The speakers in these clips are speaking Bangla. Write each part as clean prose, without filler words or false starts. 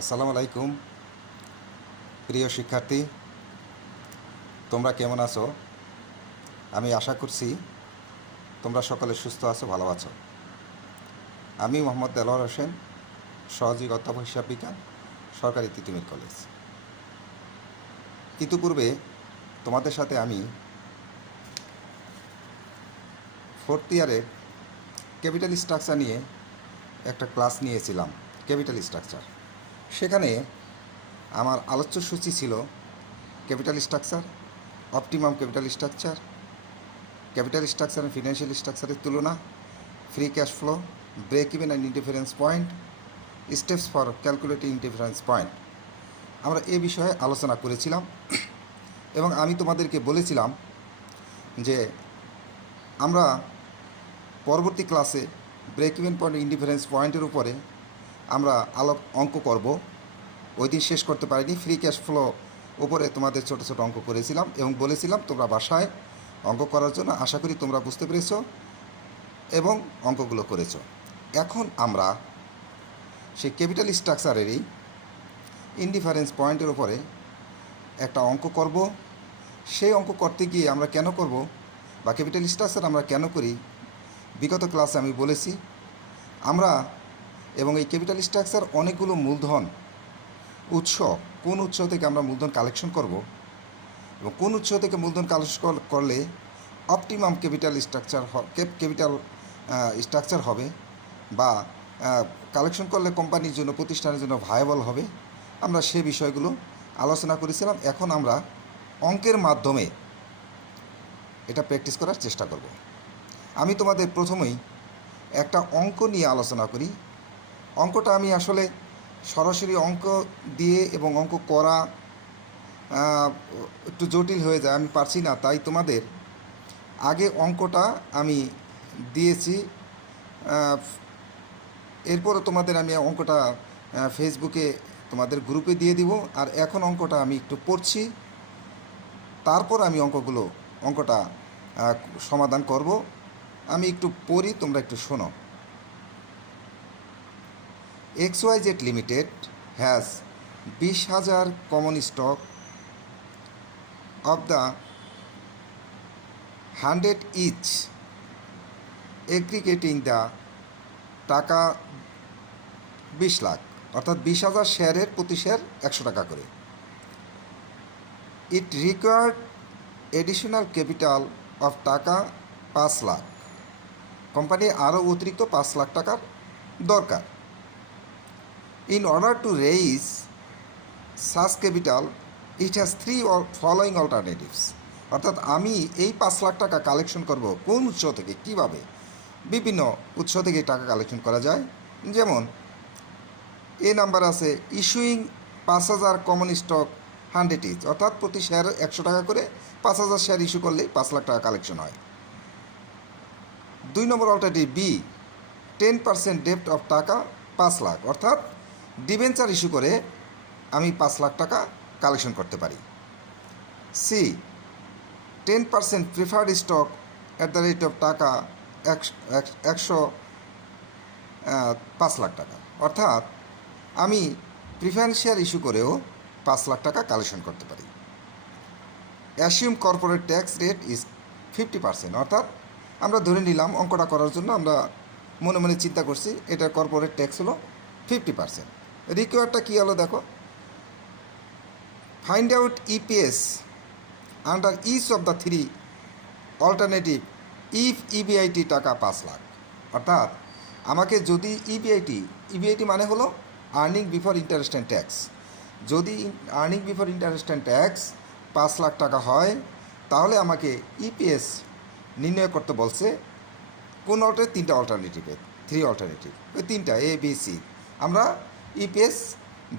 আসসালামু আলাইকুম প্রিয় শিক্ষার্থী, তোমরা কেমন আছো? আমি আশা করছি তোমরা সকলে সুস্থ আছো, ভালো আছো। আমি মোহাম্মদ দেলোয়ার হোসেন, সহযোগী অধ্যাপক হিসাব বিজ্ঞান, সরকারি তিতুমির কলেজ। ইতিপূর্বে তোমাদের সাথে আমি ফোর্থ ইয়ারের ক্যাপিটাল স্ট্রাকচার নিয়ে একটা ক্লাস নিয়েছিলাম। ক্যাপিটাল স্ট্রাকচার, সেখানে আমার আলোচ্য সূচি ছিল capital structure, optimum capital structure, capital structure and financial স্ট্রাকচারের তুলনা, free cash flow, break even and indifference point, steps for calculating indifference point. আমরা এ বিষয়ে আলোচনা করেছিলাম এবং আমি তোমাদেরকে বলেছিলাম যে আমরা পরবর্তী ক্লাসে ব্রেক ইভেন পয়েন্ট, ইন্ডিফারেন্স পয়েন্টের উপরে আমরা অঙ্ক করব। ওই দিন শেষ করতে পারিনি। ফ্রি ক্যাশ ফ্লো উপরে তোমাদের ছোটো ছোটো অঙ্ক করেছিলাম এবং বলেছিলাম তোমরা বাসায় অঙ্ক করার জন্য। আশা করি তোমরা বুঝতে পেরেছো এবং অঙ্কগুলো করেছো। এখন আমরা সেই ক্যাপিটাল স্ট্রাকচারেরই ইনডিফারেন্স পয়েন্টের উপরে একটা অঙ্ক করব। সেই অঙ্ক করতে গিয়ে আমরা কেন করব বা ক্যাপিটাল স্ট্রাকচার আমরা কেন করি, বিগত ক্লাসে আমি বলেছি। আমরা এবং এই ক্যাপিটাল স্ট্রাকচার অনেকগুলো মূলধন উৎস, কোন উৎস থেকে আমরা মূলধন কালেকশন করব এবং কোন উৎস থেকে মূলধন কালেকশন করলে অপটিমাম ক্যাপিটাল স্ট্রাকচার হবে বা কালেকশন করলে কোম্পানির জন্য, প্রতিষ্ঠানের জন্য ভায়াবল হবে, আমরা সে বিষয়গুলো আলোচনা করেছিলাম। এখন আমরা অঙ্কের মাধ্যমে এটা প্র্যাকটিস করার চেষ্টা করব। আমি তোমাদের প্রথমেই একটা অঙ্ক নিয়ে আলোচনা করি। অঙ্কটা আমি আসলে সরাসরি অঙ্ক দিয়ে এবং অঙ্ক করা একটু জটিল হয়ে যায়, আমি পারছি না। তাই তোমাদের আগে অঙ্কটা আমি দিয়েছি, এরপরও তোমাদের আমি অঙ্কটা ফেসবুকে তোমাদের গ্রুপে দিয়ে দিব। আর এখন অঙ্কটা আমি একটু পড়ছি, তারপর আমি অঙ্কটা সমাধান করব। আমি একটু পড়ি, তোমরা একটু শোনো। XYZ limited has 20,000 common stock of the 100 each, aggregating the টাকা 20 লাখ, অর্থাৎ 20,000 শেয়ারের প্রতি শেয়ার 100 টাকা করে। ইট রিকোয়ার্ড এডিশনাল ক্যাপিটাল অফ টাকা 5 লাখ। কোম্পানি আরও অতিরিক্ত 5 লাখ টাকার দরকার। In order to raise such capital, it has 3 following alternatives. অর্থাৎ আমি এই 5 লাখ টাকা কালেকশন করব কোন উৎস থেকে, কিভাবে? বিভিন্ন উৎস থেকে টাকা কালেকশন করা যায়। যেমন এ নাম্বার আছে ইস্যুইং 5,000 কমন স্টক 100 ইচ, অর্থাৎ প্রতি শেয়ার 100 টাকা করে 5,000 শেয়ার ইস্যু করলেই 5 লাখ টাকা কালেকশন হয়। 2 নম্বর অল্টারনেটিভ বি, 10% ডেপ্ট অফ টাকা 5 লাখ, অর্থাৎ ডিবেঞ্চার ইস্যু করে আমি 5 লাখ টাকা কালেকশন করতে পারি। C, 10% preferred stock at the rate of টাকা 5 লাখ টাকা, অর্থাৎ আমি প্রিফারেন্স শেয়ার ইস্যু করেও 5 লাখ টাকা কালেকশন করতে পারি। Assume corporate tax rate is 50%, অর্থাৎ আমরা ধরে নিলাম অঙ্কটা করার জন্য আমরা মনে মনে চিন্তা করছি এটার কর্পোরেট ট্যাক্স হলো 50%। রিকোয়ারটা কী হলো দেখো, find out EPS under each of the 3 alternative if EBIT টাকা 5 লাখ, অর্থাৎ আমাকে যদি ইবিআইটি মানে হলো earning before interest and tax, যদি earning before interest and tax 5 lakh টাকা হয় তাহলে আমাকে ইপিএস নির্ণয় করতে বলছে। কোন তিনটা অল্টারনেটিভে, 3 অল্টারনেটিভ, ওই তিনটা এ বি সি। আমরা ইপিএস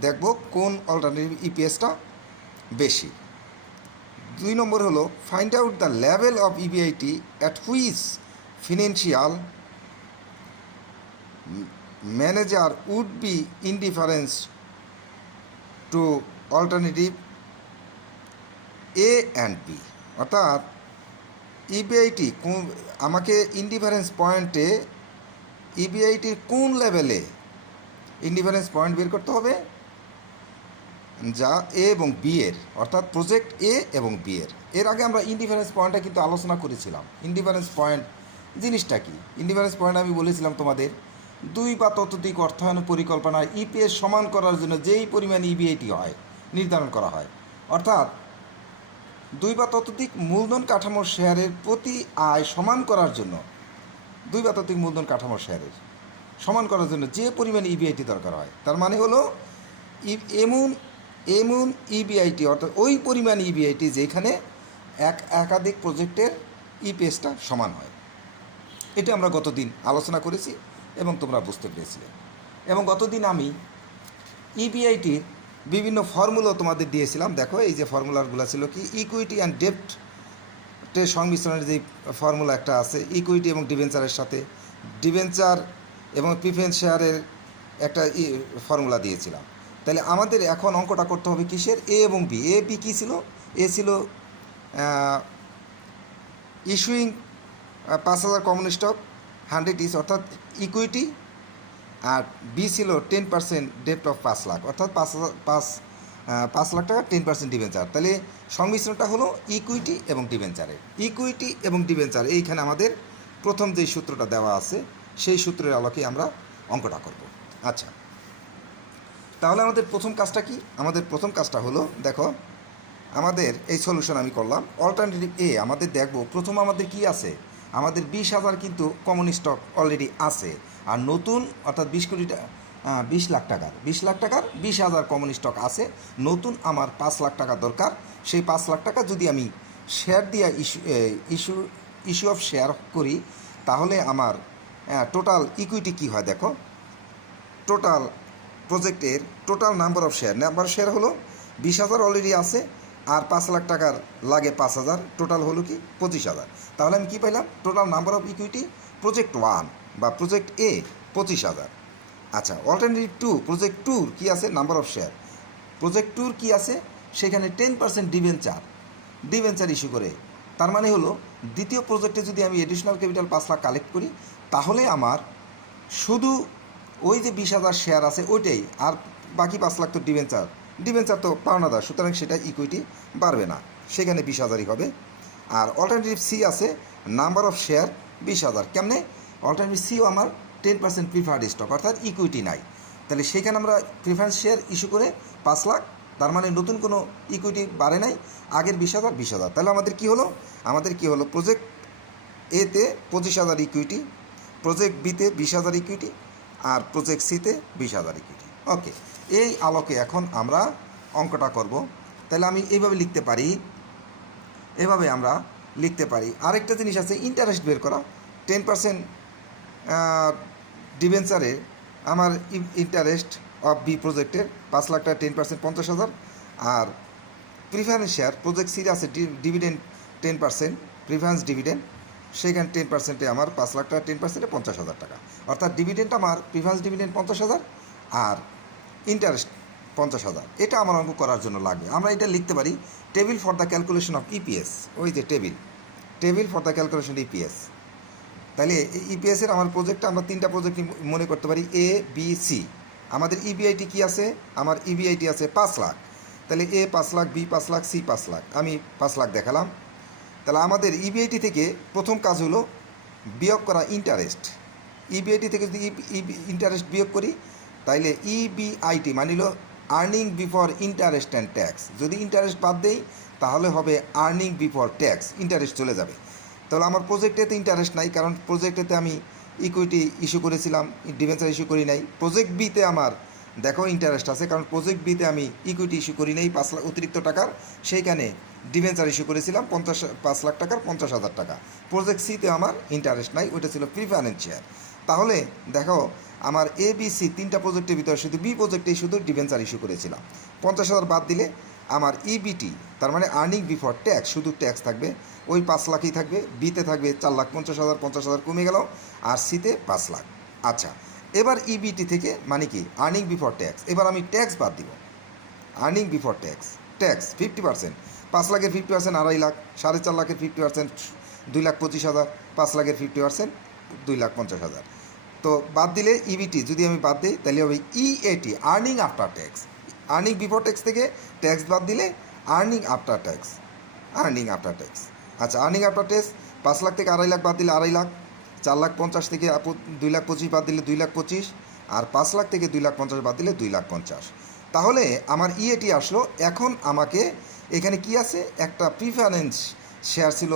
দেখব কোন অল্টারনেটিভ ইপিএসটা বেশি। 2 নম্বর হলো find out the level of EBIT at which financial manager would be indifference to alternative A and B, অর্থাৎ ইবিআইটি আমাকে ইনডিফারেন্স পয়েন্টে ইবিআইটির কোন লেভেলে ইনডিফারেন্স পয়েন্ট বের করতে হবে যা এ এবং বি এর, অর্থাৎ প্রজেক্ট এ এবং বি এর। এর আগে আমরা ইনডিফারেন্স পয়েন্টটা কিন্তু আলোচনা করেছিলাম। ইনডিফারেন্স পয়েন্ট জিনিসটা কি? ইনডিফারেন্স পয়েন্ট আমি বলেছিলাম তোমাদের, দুই বা ততোধিক অর্থায়ন পরিকল্পনায় ইপিএস সমান করার জন্য যেই পরিমাণ ইবিআইটি হয় নির্ধারণ করা হয়, অর্থাৎ দুই বা ততোধিক মূলধন কাঠামোর শেয়ারের প্রতি আয় সমান করার জন্য, দুই বা ততোধিক মূলধন কাঠামোর শেয়ারের সমান করার জন্য যে পরিমাণ ইবিআইটি দরকার হয়, তার মানে হলো এমন এমন ইবিআইটি, অর্থাৎ ওই পরিমাণ ইবিআইটি যেখানে একাধিক প্রজেক্টের ইপিএসটা সমান হয়। এটা আমরা গতদিন আলোচনা করেছি এবং তোমরা বুঝতে পেরেছিলে। এবং গতদিন আমি ইবিআইটির বিভিন্ন ফর্মুলা তোমাদের দিয়েছিলাম। দেখো এই যে ফর্মুলাগুলো ছিল কি, ইকুইটি অ্যান্ড ডেপ্টের সংমিশ্রণের যে ফর্মুলা একটা আছে, ইকুইটি এবং ডিবেঞ্চারের সাথে ডিবেঞ্চার এবং প্রিফারেন্স শেয়ারের একটা ফর্মুলা দিয়েছিলাম। তাহলে আমাদের এখন অঙ্কটা করতে হবে কিসের? এ এবং বি। এ বি কী ছিল? এ ছিল ইস্যুইং 5,000 কমন স্টক 100 ইচ, অর্থাৎ ইকুইটি, আর বি ছিল 10% ডেপ্ট অফ 5 লাখ, অর্থাৎ 5 লাখ টাকা 10% ডিবেঞ্চার। তাহলে সংমিশ্রণটা হলো ইকুইটি এবং ডিবেঞ্চারের। ইকুইটি এবং ডিবেঞ্চার, এইখানে আমাদের প্রথম যেই সূত্রটা দেওয়া আছে সেই সূত্রের আলোকে আমরা অঙ্কটা করব। আচ্ছা, তাহলে আমাদের প্রথম কাজটা কি? আমাদের প্রথম কাজটা হলো, দেখো আমাদের এই সলিউশন আমি করলাম। অল্টারনেটিভ এ আমাদের দেখব, প্রথম আমাদের কি আছে? আমাদের 20,000 কিন্তু কমন স্টক অলরেডি আছে, আর নতুন অর্থাৎ 20 লাখ টাকার 20,000 কমন স্টক আছে। নতুন আমার 5 লাখ টাকা দরকার। সেই 5 লাখ টাকা যদি আমি শেয়ার দিয়ে ইস্যু অফ শেয়ার করি, তাহলে আমার টোটাল ইকুইটি কী হয়? দেখো, টোটাল প্রজেক্টের টোটাল নাম্বার অফ শেয়ার হলো 20,000 অলরেডি আছে, আর 5 লাখ টাকার লাগে 5,000, টোটাল হলো কি 25,000। তাহলে আমি কী পাইলাম? Total number of equity project 1 বা প্রজেক্ট এ 25,000। আচ্ছা, অল্টারনেটিভ 2, প্রজেক্ট 2 কী আছে? Number of share. প্রজেক্ট 2 কী আছে? সেখানে 10% ডিবেঞ্চার ইস্যু করে। তার মানে হলো দ্বিতীয় প্রজেক্টে যদি আমি এডিশনাল ক্যাপিটাল 5 লাখ কালেক্ট করি, তাহলে আমার শুধু ওই যে 20,000 শেয়ার আছে ওইটাই, আর বাকি 5 লাখ তো ডিবেঞ্চার তো পাওনাদার, সুতরাং সেটা ইকুইটি বাড়বে না, সেখানে 20,000ই হবে। আর অল্টারনেটিভ সি আছে, নাম্বার অফ শেয়ার 20,000। কেমনে? অল্টারনেটিভ সিও আমার 10% প্রিফার্ড স্টক, অর্থাৎ ইকুইটি নাই। তাহলে সেখানে আমরা প্রিফারেন্স শেয়ার ইস্যু করে 5 লাখ, তার মানে নতুন কোনো ইকুইটি বাড়ে নাই, আগের 20,000। তাহলে আমাদের কি হলো? প্রজেক্ট এতে 25,000 ইকুইটি, প্রজেক্ট বিতে 20,000 ইকুইটি, আর প্রজেক্ট সিতে 20,000 ইকুইটি। ওকে, এই আলোকে এখন আমরা অঙ্কটা করব। তাহলে আমি এইভাবে লিখতে পারি, আমরা লিখতে পারি। আরেকটা জিনিস আছে, ইন্টারেস্ট বের করা। 10% ডিবেঞ্চারে আমার ইন্টারেস্ট অফ বি প্রজেক্টের 5 লাখ টাকা 10% 50,000, আর প্রিফারেন্স শেয়ার প্রজেক্ট সির আছে ডিভিডেন্ড 10%, প্রিফারেন্স ডিভিডেন্ড, সেখানে 10%-এ আমার 5 লাখ টাকা 10%-এ 50,000 টাকা, অর্থাৎ ডিভিডেন্ড আমার প্রিফারেন্স ডিভিডেন্ড 50,000 আর ইন্টারেস্ট 50,000। এটা আমার অঙ্ক করার জন্য লাগবে। আমরা এটা লিখতে পারি table for the calculation of EPS. ওই যে table for the calculation EPS. তাহলে ইপিএসের আমার প্রজেক্টটা আমরা 3টা প্রজেক্ট মনে করতে পারি, এ বি সি। আমাদের ইবিআইটি কি আছে? আমার ইবিআইটি আছে 5 লাখ। তাহলে এ 5 লাখ, বি 5 লাখ, সি 5 লাখ, আমি 5 লাখ দেখালাম। তাহলে আমাদের ইবিআইটি থেকে প্রথম কাজ হলো বিয়োগ করা ইন্টারেস্ট। ইবিআইটি থেকে যদি ইন্টারেস্ট বিয়োগ করি, তাইলে ইবিআইটি মানিল earning before interest and tax. যদি ইন্টারেস্ট বাদ দেই তাহলে হবে আর্নিং বিফোর ট্যাক্স, ইন্টারেস্ট চলে যাবে। তাহলে আমার প্রজেক্টেতে ইন্টারেস্ট নাই, কারণ প্রজেক্টেতে আমি ইকুইটি ইস্যু করেছিলাম, ডিবেঞ্চার ইস্যু করি নাই। প্রজেক্ট বিতে আমার দেখো ইন্টারেস্ট আছে, কারণ প্রজেক্ট বিতে আমি ইকুইটি ইস্যু করি নাই 5 লাখ অতিরিক্ত টাকার, সেইখানে ডিবেঞ্চার ইস্যু করেছিলাম 5 লাখ টাকার 50,000 টাকা। প্রজেক্ট সিতে আমার ইন্টারেস্ট নাই, ওইটা ছিল প্রিফারেন্স শেয়ার। তাহলে দেখো আমার এ বি সি 3টা প্রজেক্টের ভিতরে শুধু বি প্রজেক্টে শুধু ডিবেঞ্চার ইস্যু করেছিলাম। 50,000 বাদ দিলে আমার ইবিটি, তার মানে আর্নিং বিফোর ট্যাক্স, শুধু ট্যাক্স থাকবে, ওই 5 লাখই থাকবে। বিতে থাকবে 4,50,000, 50,000 কমে গেল, আর সিতে 5 লাখ। আচ্ছা, এবার ইবিটি থেকে মানে কি আর্নিং বিফোর ট্যাক্স। এবার আমি ট্যাক্স বাদ দিব, আর্নিং বিফোর ট্যাক্স 50%, 5 লাখের 50% 2.5 লাখ, 4.5 লাখের 50% 2,25,000, 5 লাখের 50% 2,50,000। তো বাদ দিলে ইবিটি যদি আমি বাদ দিই তাহলে হবে EAT, earning after tax. Earning before tax থেকে ট্যাক্স বাদ দিলে earning after tax, earning after tax. আচ্ছা, আর্নিং আফটার ট্যাক্স 5 লাখ থেকে 2.5 লাখ বাদ দিলে 2.5 লাখ, 4,50,000 থেকে 2,25,000 বাদ দিলে 2,25,000, আর 5 লাখ থেকে 2,50,000 বাদ দিলে 2,50,000। তাহলে আমার ইএটি আসলো। এখন আমাকে এখানে কি আছে, একটা প্রিফারেন্স শেয়ার ছিল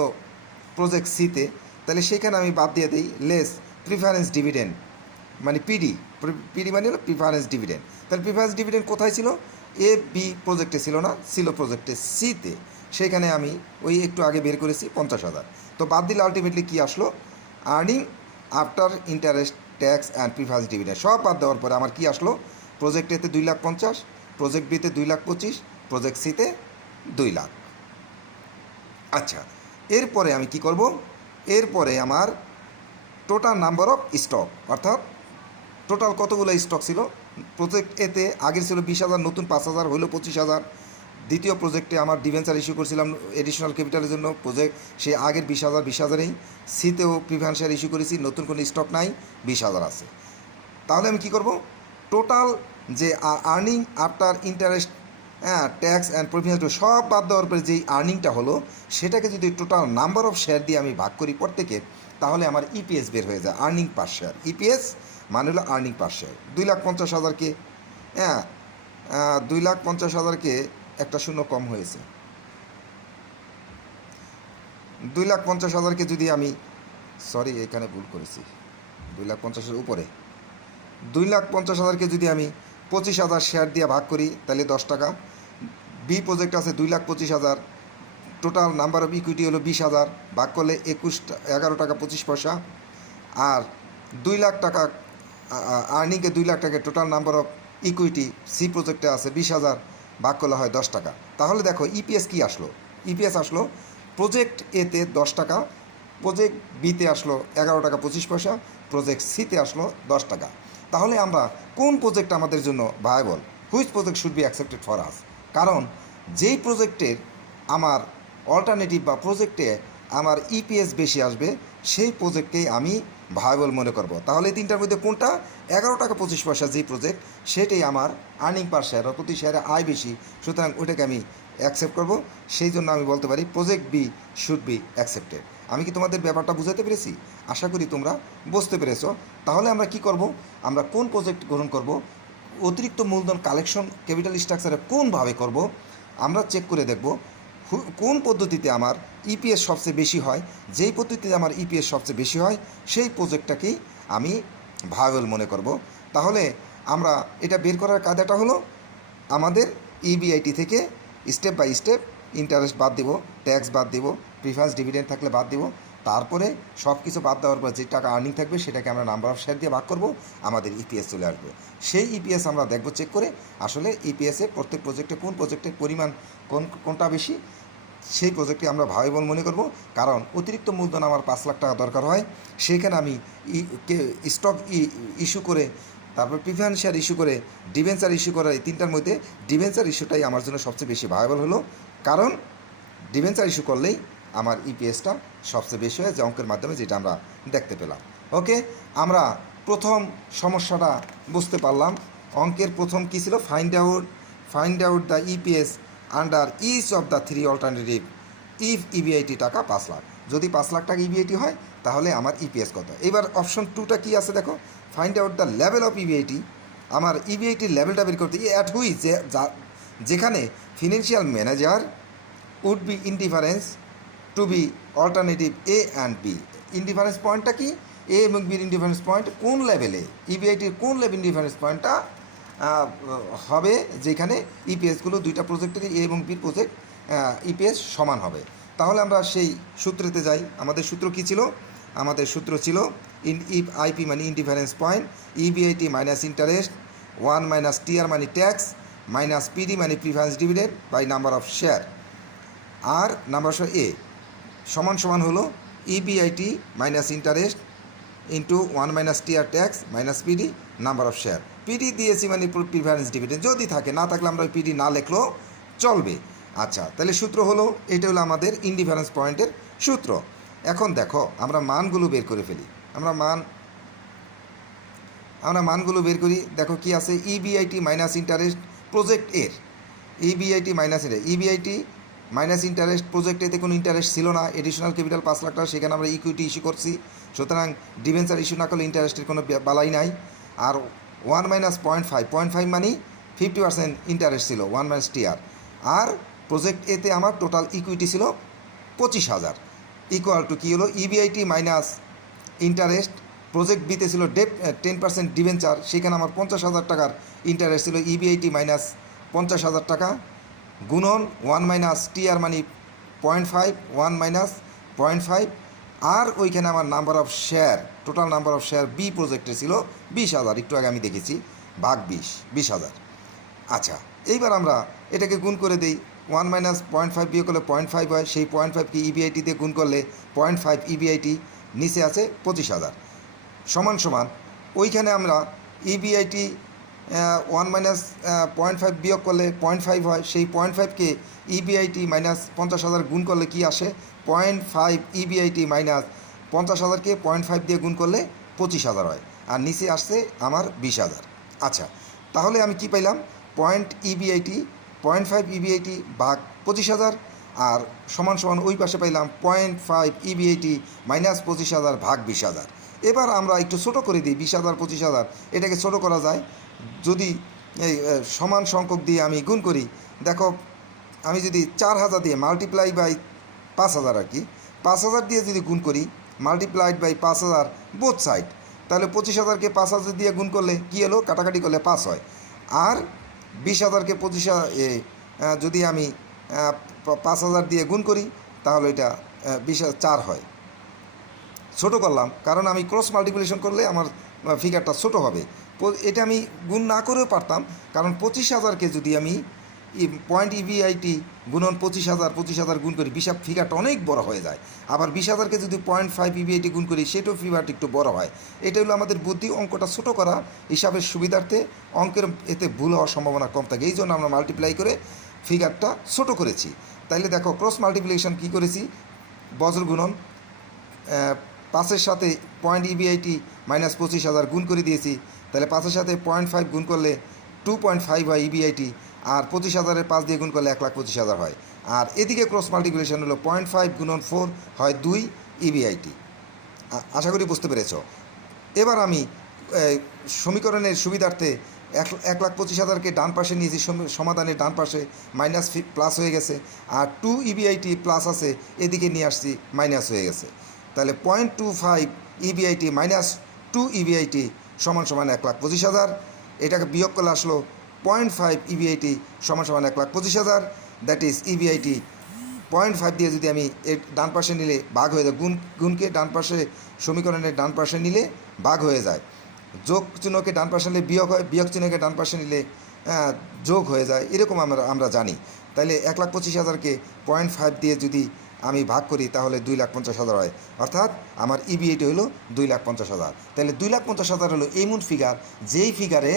প্রজেক্ট সিতে, তাহলে সেখানে আমি বাদ দিয়ে দিই লেস প্রিফারেন্স ডিভিডেন্ড, মানে পিডি, পিডি মানে হলো প্রিফারেন্স ডিভিডেন্ড। তাহলে প্রিফারেন্স ডিভিডেন্ড কোথায় ছিল, এ বি প্রজেক্টে ছিল না, ছিল প্রজেক্টে সিতে। সেখানে আমি ওই একটু আগে বের করেছি 50,000। তো বাদ দিলে আলটিমেটলি কী আসলো, earning after interest tax and preference dividend সব বাদ দেওয়ার পরে আমার কি আসলো, প্রজেক্ট এতে 2,50,000, প্রজেক্ট বিতে 2,25,000, প্রজেক্ট সিতে 2 লাখ। আচ্ছা, এরপরে আমি কি করব, এরপরে আমার টোটাল নাম্বার অফ স্টক, অর্থাৎ টোটাল কতগুলো স্টক ছিল। প্রজেক্ট এতে আগের ছিল 20,000, নতুন 5,000 হলো 25,000। দ্বিতীয় প্রজেক্টে আমার ডিভেঞ্চার ইস্যু করছিলাম এডিশনাল ক্যাপিটালের জন্য, প্রজেক্ট সে আগের 20,000-20,000ই। সিতেও প্রিফারেন্সিয়াল ইস্যু করেছি, নতুন কোনো স্টক নাই, 20,000 আছে। তাহলে আমি কি করব, টোটাল যে আর্নিং আফটার ইন্টারেস্ট, হ্যাঁ, ট্যাক্স অ্যান্ড প্রিফারেন্স সব বাদ দেওয়ার পরে যেই আর্নিংটা হলো সেটাকে যদি টোটাল নাম্বার অফ শেয়ার দিয়ে আমি ভাগ করি প্রত্যেকে, তাহলে আমার ইপিএস বের হয়ে যায়, আর্নিং পার শেয়ার। ইপিএস মানে হলো আর্নিং পার শেয়ার। 2,50,000কে, হ্যাঁ, 2,50,000কে একটা শূন্য কম হয়েছে, 2,50,000কে যদি আমি, সরি এখানে ভুল করেছি, 2,50,000 উপরে, 2,50,000কে যদি আমি 25,000 শেয়ার দিয়ে ভাগ করি তাহলে 10 টাকা। বি প্রজেক্ট আছে 2,25,000, টোটাল নাম্বার অফ ইকুইটি হলো 20,000, ভাগ করলে 11 টাকা 25 পয়সা। আর 2 লাখ টাকা আর্নিংকে 2 লাখ টাকা, total number of equity C প্রজেক্টে আছে 20,000, ভাগ করলে হয় 10 টাকা। তাহলে দেখো ইপিএস কি আসলো, ইপিএস আসলো প্রজেক্ট এতে 10 টাকা, প্রজেক্ট বিতে আসলো 11 টাকা 25 পয়সা, প্রজেক্ট সিতে আসলো 10 টাকা। তাহলে আমরা কোন প্রজেক্ট আমাদের জন্য viable, which project should be accepted for us, কারণ যেই প্রজেক্টের আমার অল্টারনেটিভ বা প্রজেক্টে আমার ইপিএস বেশি আসবে সেই প্রজেক্টকেই আমি ভায়াবল মনে করব। তাহলে এই তিনটার মধ্যে কোনটা, 11 টাকা 25 পয়সা যেই প্রজেক্ট সেটাই আমার আর্নিং পার শেয়ার, প্রতি শেয়ারে আয় বেশি, সুতরাং ওইটাকে আমি অ্যাকসেপ্ট করব। সেই জন্য আমি বলতে পারি project B should be accepted. আমি কি তোমাদের ব্যাপারটা বুঝাতে পেরেছি? আশা করি তোমরা বুঝতে পেরেছো। তাহলে আমরা কি করব, আমরা কোন প্রজেক্ট গ্রহণ করব, অতিরিক্ত মূলধন কালেকশন ক্যাপিটাল স্ট্রাকচারে কোনভাবে করব, আমরা চেক করে দেখব কোন পদ্ধতিতে আমার ইপিএস সবচেয়ে বেশি হয়। যেই পদ্ধতিতে আমার ইপিএস সবচেয়ে বেশি হয় সেই প্রজেক্টটাকেই আমি ভায়াবল মনে করব। তাহলে আমরা এটা বের করার কায়দাটা হলো আমাদের ইবিআইটি থেকে স্টেপ বাই স্টেপ ইন্টারেস্ট বাদ দেব, ট্যাক্স বাদ দেব, প্রিফারেন্স ডিভিডেন্ড থাকলে বাদ দেব, তারপরে সব কিছু বাদ দেওয়ার পর যে টাকা আর্নিং থাকবে সেটাকে আমরা নাম্বার অফ শেয়ার দিয়ে ভাগ করব, আমাদের ইপিএস চলে আসবে। সেই ইপিএস আমরা দেখব চেক করে আসলে ইপিএসে প্রত্যেক প্রজেক্টে কোন প্রজেক্টের পরিমাণ কোনটা বেশি, সেই প্রজেক্টে আমরা ভায়াবল মনে করব। কারণ অতিরিক্ত মূলধন আমার 5 লাখ টাকা দরকার হয়, সেইখানে আমি স্টক ইস্যু করে, তারপর প্রিফারেন্স শেয়ার ইস্যু করে, ডিভেঞ্চার ইস্যু করা, এই তিনটার মধ্যে ডিভেঞ্চার ইস্যুটাই আমার জন্য সবচেয়ে বেশি ভায়াবল হলো। কারণ ডিভেঞ্চার ইস্যু করলেই আমার ইপিএসটা সবচেয়ে বেশি হয়, যে অঙ্কের মাধ্যমে যেটা আমরা দেখতে পেলাম। ওকে, আমরা প্রথম সমস্যাটা বুঝতে পারলাম। অঙ্কের প্রথম কী ছিল, find out the EPS under each of the 3 alternative if EBIT টাকা 5 লাখ। যদি 5 লাখ টাকা ইবিআইটি হয় তাহলে আমার ইপিএস কত। এবার অপশন 2টা কী আছে দেখো, find out the level of EBIT. আমার ইবিআইটির লেভেলটা বের করতে, অ্যাট হুইচ, যেখানে financial manager would be indifference to B alternative A and B. Indifference পয়েন্টটা কি, এ এবং বির ইনডিফারেন্স পয়েন্ট কোন লেভেলে, ইবিআইটির কোন লেভেল ইনডিফারেন্স পয়েন্টটা হবে, যেখানে ইপিএসগুলো দুইটা প্রজেক্টের এ এবং বির প্রজেক্ট ইপিএস সমান হবে। তাহলে আমরা সেই সূত্রেতে যাই। আমাদের সূত্র কী ছিল, আমাদের সূত্র ছিল ইফ আইপি মানে indifference point, EBIT minus interest, 1 minus TR মানে ট্যাক্স, মাইনাস পিডি মানে preference dividend by number of share, আর নাম্বার অফ এ সমান সমান হলো EBIT minus interest into 1 minus TR tax minus PD number of share. PD দিয়েছি মানে প্রিফারেন্স ডিভিডেন্ড, যদি থাকে, না থাকলে আমরা ওই পিডি না লিখলেও চলবে। আচ্ছা, তাহলে সূত্র হলো, এটা হলো আমাদের ইনডিফারেন্স পয়েন্টের সূত্র। এখন দেখো আমরা মানগুলো বের করে ফেলি। আমরা মানগুলো বের করি। দেখো কি আছে, ইবিআইটি মাইনাস ইন্টারেস্ট প্রজেক্ট এর EBIT minus EBIT minus interest, project এতে কোনো ইন্টারেস্ট ছিল না, এডিশনাল ক্যাপিটাল 5 লাখ টাকা, সেখানে আমরা ইকুইটি ইস্যু করছি, সুতরাং ডিবেঞ্চার ইস্যু না করলে ইন্টারেস্টের কোনো বালাই নাই। আর 1 মাইনাস 0.5 মানে 50% ইন্টারেস্ট ছিল 1 মাইনাস টিআর। আর প্রজেক্ট এতে আমার টোটাল ইকুইটি ছিল 25,000 ইকুয়াল টু কী হলো ইবিআইটি মাইনাস ইন্টারেস্ট। প্রজেক্ট বিতে ছিল 10% ডিবেঞ্চার, সেখানে আমার 50,000 টাকার ইন্টারেস্ট ছিল, ইবিআইটি মাইনাস 50,000 টাকা গুণন 1 মাইনাস টিআর মানে 0.5, 1 মাইনাস 0.5। আর ওইখানে আমার number of share, total number of share B প্রজেক্টে ছিল 20,000, একটু আগে আমি দেখেছি, ভাগ 20,000। আচ্ছা, এইবার আমরা এটাকে গুণ করে দিই, 1 মাইনাস 0.5 বিয়োগ করলে 0.5 হয়, সেই 0.5কে ইবিআইটি দিয়ে গুণ করলে 0.5 ইবিআইটি, নিচে আছে 25,000 সমান সমান ওইখানে আমরা ইবিআইটি 1 মাইনাস 0.5 বিয়োগ করলে 0.5 হয়, সেই 0.5কে ইবিআইটি মাইনাস 50,000 গুণ করলে কি আসে 0.5 ইবিআইটি মাইনাস 50,000কে 0.5 দিয়ে গুণ করলে 25,000 হয়, আর নিচে আসছে আমার 20,000। আচ্ছা, তাহলে আমি কি পাইলাম, 0.5 ইবিআইটি ভাগ 25,000 আর সমান সমান ওই পাশে পাইলাম 0.5 ইবিআইটি মাইনাস 25,000 ভাগ 20,000। এবার আমরা একটু ছোটো করে দিই, 20,000 25,000 এটাকে ছোটো করা যায় যদি এই সমান সংখ্যক দিয়ে আমি গুণ করি। দেখো, আমি যদি 4,000 দিয়ে মাল্টিপ্লাই বাই 5,000 আর কি, 5,000 দিয়ে যদি গুণ করি মাল্টিপ্লাইড বাই 5,000 বোথ সাইড, তাহলে 25,000কে 5,000 দিয়ে গুণ করলে কী হলো, কাটাকাটি করলে 5 হয়। আর 20,000কে 25,000 যদি আমি 5,000 দিয়ে গুণ করি তাহলে এটা 4 হয়। ছোটো করলাম কারণ আমি ক্রস মাল্টিপ্লিকেশন করলে আমার ফিগারটা ছোটো হবে। এটা আমি গুণ না করেও পারতাম, কারণ 25,000কে যদি আমি পয়েন্ট ইবিআইটি গুণন 25,000 গুণ করি, ফিগারটা অনেক বড় হয়ে যায়। আবার 20,000কে যদি 0.5 ইবিআইটি গুণ করি সেটাও ফিগারটা একটু বড় হয়। এটা হলো আমাদের বুদ্ধি, অঙ্কটা ছোটো করা হিসাবের সুবিধার্থে, অঙ্কের এতে ভুল হওয়ার সম্ভাবনা কম থাকে, এই জন্য আমরা মাল্টিপ্লাই করে ফিগারটা ছোটো করেছি। তাইলে দেখো, ক্রস মাল্টিপ্লিকেশন কী করেছি, বজ্র গুণন 5-এর সাথে পয়েন্ট ইবিআইটি মাইনাস 25,000 গুণ করে দিয়েছি, তাহলে 5-এর সাথে 0.5 গুণ করলে 2.5 হয় ইবিআইটি, আর 25,000-এর 5 দিয়ে গুণ করলে 1,25,000 হয়। আর এদিকে ক্রস মাল্টিপ্লিকেশন হলো 0.5 গুণন 4 হয় 2 ইবিআইটি। আশা করি বুঝতে পেরেছ। এবার আমি সমীকরণের সুবিধার্থে 1,25,000-কে ডান পাশে নিয়েছি, সমাধানের ডান পাশে মাইনাস প্লাস হয়ে গেছে, আর 2 ইবিআইটি প্লাস আছে, এদিকে নিয়ে আসছি মাইনাস হয়ে গেছে। তাহলে 0.25 ইবিআইটি মাইনাস 2 ইবিআইটি সমান সমান 1,25,000। এটাকে বিয়োগ করলে আসলো 0.5 ইবিআইটি সমান সমান 1,25,000। দ্যাট ইজ ইবিআইটি 0.5 দিয়ে যদি আমি এর ডান পাশে নিলে ভাগ হয়ে যায়, গুণকে ডান পাশে, সমীকরণের ডান পাশে নিলে ভাগ হয়ে যায়, যোগ চিহ্নকে ডান পাশে নিলে বিয়োগ হয়, বিয়োগ চিহ্নকে ডান পাশে নিলে যোগ হয়ে যায়, এরকম আমরা জানি। তাহলে 1,25,000-কে 0.5 দিয়ে যদি আমি ভাগ করি তাহলে 2,50,000 হয়, অর্থাৎ আমার ইবিআইটি হলো 2,50,000। তাহলে 2,50,000 হলো এমন ফিগার, যেই ফিগারে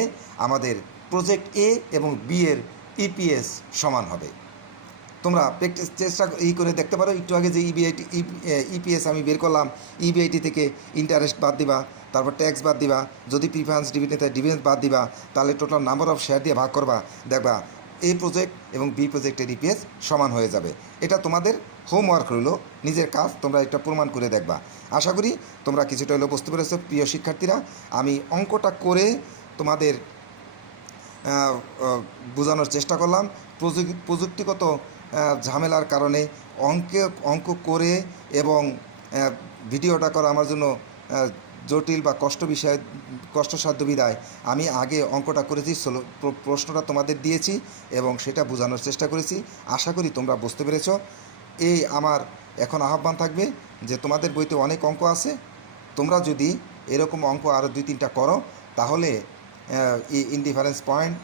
আমাদের প্রজেক্ট এ এবং বি এর ইপিএস সমান হবে। তোমরা প্র্যাকটিস চেষ্টা করে দেখতে পারো। একটু আগে যে ইপিএস আমি বের করলাম, ইবিআইটি থেকে ইন্টারেস্ট বাদ দিবা, তারপর ট্যাক্স বাদ দিবা, যদি প্রিফারেন্স ডিভিডেন্ড ডিভিডেন্ড বাদ দিবা, তাহলে টোটাল নাম্বার অফ শেয়ার দিয়ে ভাগ করবা, দেখবা এ প্রজেক্ট এবং বি প্রজেক্টের ইপিএস সমান হয়ে যাবে। এটা তোমাদের হোমওয়ার্ক রইল, নিজের কাজ, তোমরা এটা প্রমাণ করে দেখবা। আশা করি তোমরা কিছুটা হলেও বুঝতে পেরেছো প্রিয় শিক্ষার্থীরা। আমি অঙ্কটা করে তোমাদের বোঝানোর চেষ্টা করলাম। প্রযুক্তিগত ঝামেলার কারণে অঙ্ক করে এবং ভিডিওটা করা আমার জন্য জটিল বা কষ্টসাধ্য বিধায় আমি আগে অঙ্কটা করেছি, প্রশ্নটা তোমাদের দিয়েছি এবং সেটা বোঝানোর চেষ্টা করেছি। আশা করি তোমরা বুঝতে পেরেছ। এই আমার এখন আহ্বান থাকবে যে তোমাদের বইতে অনেক অঙ্ক আছে, তোমরা যদি এরকম অঙ্ক আরও 2-3টা করো তাহলে ইনডিফারেন্স পয়েন্ট,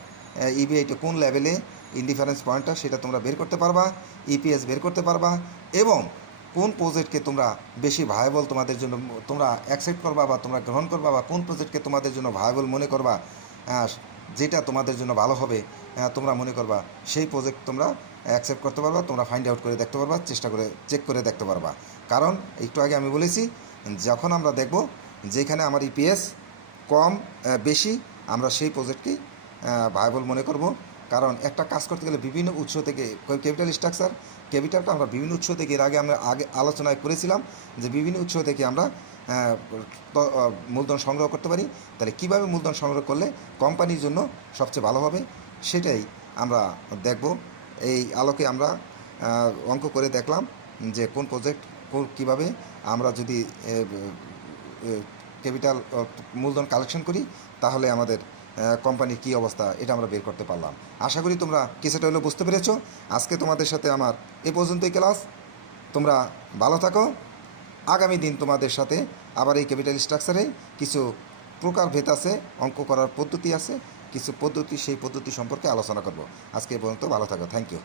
ইবিআইটি কোন লেভেলে ইনডিফারেন্স পয়েন্টটা সেটা তোমরা বের করতে পারবা, ইপিএস বের করতে পারবা, এবং কোন প্রজেক্টকে তোমরা বেশি ভায়াবল তোমাদের জন্য তোমরা অ্যাকসেপ্ট করবা বা তোমরা গ্রহণ করবা, বা কোন প্রজেক্টকে তোমাদের জন্য ভায়াবল মনে করবা, যেটা তোমাদের জন্য ভালো হবে তোমরা মনে করবা, সেই প্রজেক্ট তোমরা অ্যাকসেপ্ট করতে পারবা, তোমরা ফাইন্ড আউট করে দেখতে পারবা, চেষ্টা করে চেক করে দেখতে পারবা। কারণ একটু আগে আমি বলেছি, যখন আমরা দেখব যেখানে আমার ইপিএস কম বেশি, আমরা সেই প্রজেক্টকেই ভায়াবল মনে করব কারণ একটা কাজ করতে গেলে বিভিন্ন উৎস থেকে ক্যাপিটাল স্ট্রাকচার, ক্যাপিটালটা আমরা বিভিন্ন উৎস থেকে এর আগে আমরা আলোচনায় করেছিলাম যে বিভিন্ন উৎস থেকে আমরা মূলধন সংগ্রহ করতে পারি। তাহলে কীভাবে মূলধন সংগ্রহ করলে কোম্পানির জন্য সবচেয়ে ভালো হবে সেটাই আমরা দেখব। এই আলোকে আমরা অঙ্ক করে দেখলাম যে কোন প্রজেক্ট কীভাবে আমরা যদি ক্যাপিটাল মূলধন কালেকশন করি তাহলে আমাদের কোম্পানির কী অবস্থা এটা আমরা বের করতে পারলাম। আশা করি তোমরা কিছুটা হলেও বুঝতে পেরেছো। আজকে তোমাদের সাথে আমার এ পর্যন্তই ক্লাস। তোমরা ভালো থাকো। আগামী দিন তোমাদের সাথে আবার এই ক্যাপিটাল স্ট্রাকচারে কিছু প্রকারভেদ আছে, অঙ্ক করার পদ্ধতি আছে, কিছু পদ্ধতি, সেই পদ্ধতি সম্পর্কে আলোচনা করব। আজকে এ পর্যন্ত ভালো থাকো। Thank you.